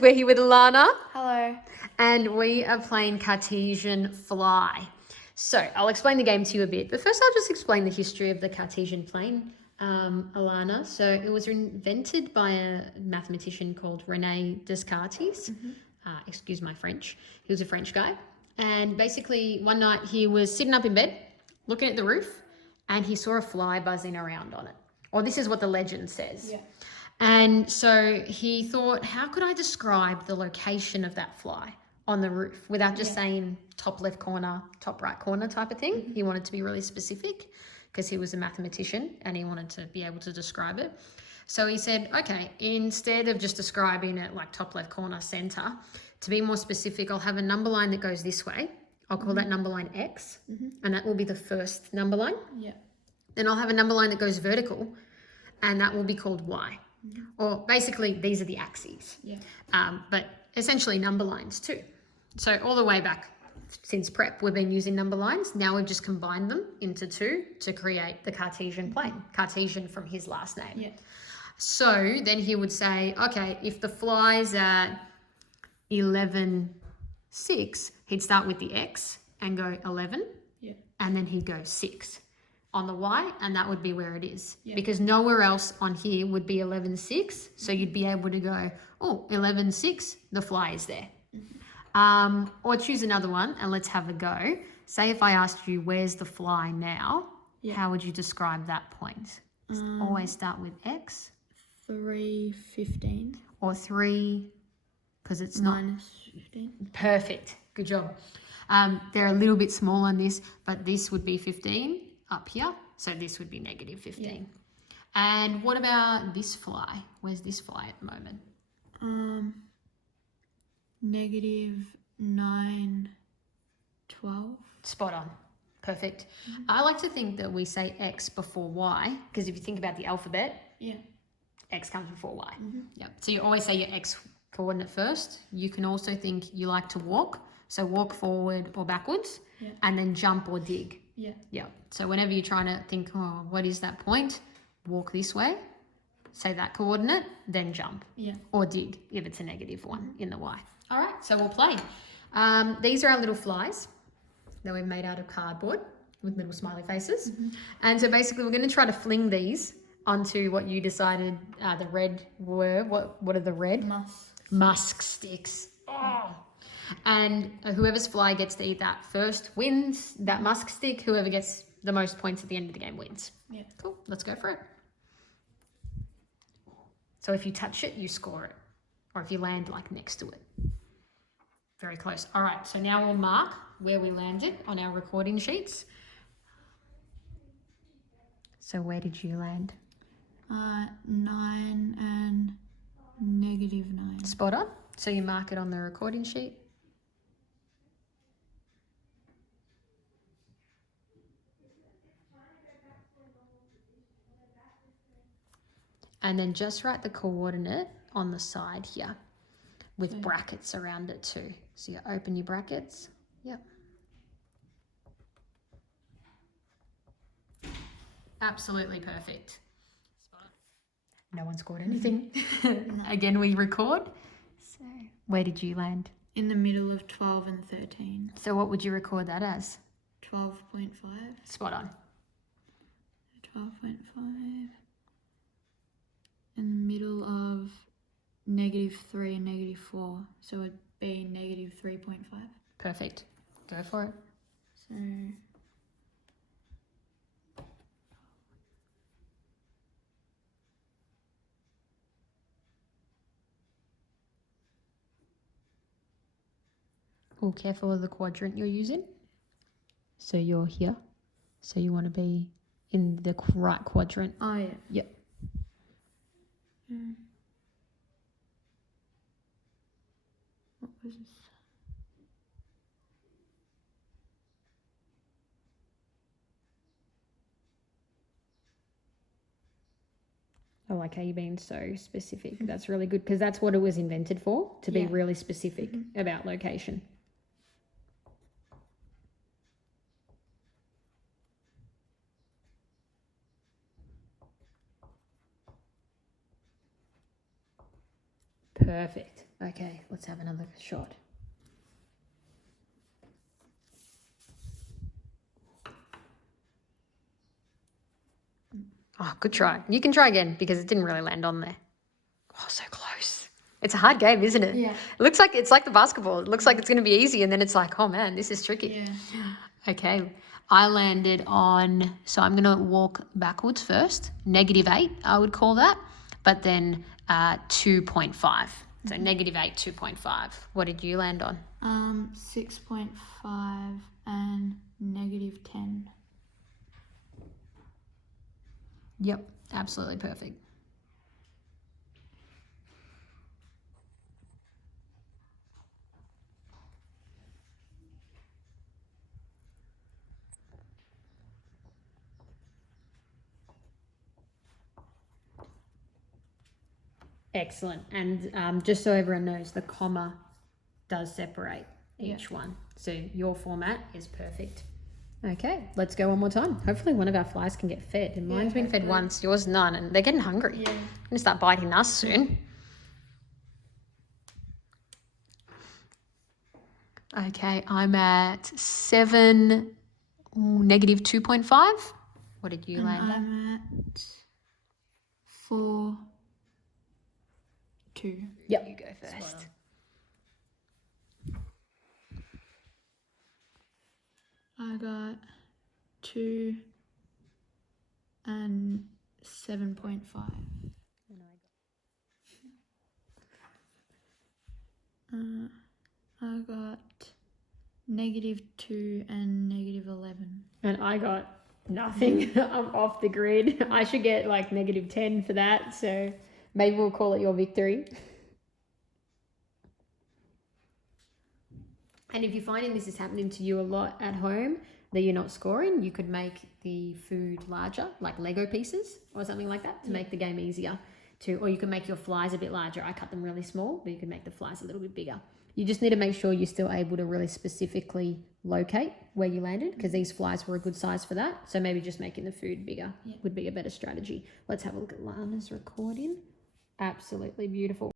We're here with Alana. Hello. And we are playing Cartesian Fly. So I'll explain the game to you a bit, but first I'll just explain the history of the Cartesian plane, Alana. So it was invented by a mathematician called Rene Descartes. Excuse my French. He was a French guy. And basically one night he was sitting up in bed, looking at the roof, and he saw a fly buzzing around on it. Or this is what the legend says. Yeah. And so he thought, how could I describe the location of that fly on the roof without just saying top left corner, top right corner type of thing? He wanted to be really specific because he was a mathematician and he wanted to be able to describe it. So he said, okay, instead of just describing it like top left corner center, to be more specific, I'll have a number line that goes this way. I'll call that number line X, and that will be the first number line. Yeah. Then I'll have a number line that goes vertical, and that will be called Y. Or basically, these are the axes. Yeah. But essentially number lines too. So all the way back since prep, we've been using number lines. Now we've just combined them into two to create the Cartesian plane. Cartesian from his last name. Yeah. So then he would say, okay, if the fly's at 11.6, he'd start with the X and go 11. Yeah. And then he'd go 6 on the Y, and that would be where it is. Yeah. Because nowhere else on here would be 11.6. So you'd be able to go, oh, 11.6, the fly is there. Or choose another one and let's have a go. Say if I asked you, where's the fly now? How would you describe that point? Always start with X. 3:15. Or 3, because it's minus 15. Perfect. Good job. They're a little bit small on this, but this would be 15 up here. So this would be negative 15. Yeah. And what about this fly? Where's this fly at the moment? -9.12. Spot on. Perfect. I like to think that we say X before Y, because if you think about the alphabet, X comes before Y. Yep. So you always say your X coordinate first. You can also think you like to walk. So walk forward or backwards, and then jump or dig. Yeah. So whenever you're trying to think, oh, what is that point? Walk this way, say that coordinate, then jump. Or dig if it's a negative one in the Y. All right, so we'll play. These are our little flies that we've made out of cardboard with little smiley faces. And so basically we're going to try to fling these onto what you decided the red were. What are the red? Musk sticks. Oh. And whoever's fly gets to eat that first wins that musk stick. Whoever gets the most points at the end of the game wins. Cool. Let's go for it. So if you touch it, you score it. Or if you land like next to it. Very close. All right. So now we'll mark where we landed on our recording sheets. So where did you land? 9 and -9. Spot on. So you mark it on the recording sheet. And then just write the coordinate on the side here with brackets around it too. So you open your brackets. Yep. Absolutely perfect. No one scored anything. Again, we record. So where did you land? In the middle of 12 and 13. So what would you record that as? 12.5. Spot on. 12.5. In the middle of -3 and -4. So it'd be -3.5. Perfect. Go for it. So Oh, careful of the quadrant you're using. So you're here. So you want to be in the right quadrant. oh yeah. Yep. What was this? I like how you're being so specific. That's really good because that's what it was invented for, to be really specific about location. Perfect. Okay, let's have another shot. Oh, good try. You can try again because it didn't really land on there. Oh, so close. It's a hard game, isn't it? Yeah. It looks like it's like the basketball. It looks like it's going to be easy, and then it's like, oh man, this is tricky. Yeah. Okay, I landed on, so I'm going to walk backwards first. -8, I would call that, but then 2.5. So -8, 2.5. What did you land on? 6.5 and -10. Yep, absolutely perfect. Excellent. And just so everyone knows, the comma does separate each one. So your format is perfect. Okay, let's go one more time. Hopefully one of our flies can get fed. And mine's been fed once, yours none, and they're getting hungry. Yeah. I'm going to start biting us soon. Okay, I'm at 7, -2.5. What did you land at? I'm at 4, 2. Yep, you go first. I got 2 and 7.5. I got -2 and -11. And I got nothing. I'm off the grid. I should get like -10 for that. So maybe we'll call it your victory. And if you're finding this is happening to you a lot at home, that you're not scoring, you could make the food larger, like Lego pieces or something like that, to make the game easier. Or you can make your flies a bit larger. I cut them really small, but you can make the flies a little bit bigger. You just need to make sure you're still able to really specifically locate where you landed, because these flies were a good size for that. So maybe just making the food bigger would be a better strategy. Let's have a look at Lana's recording. Absolutely beautiful.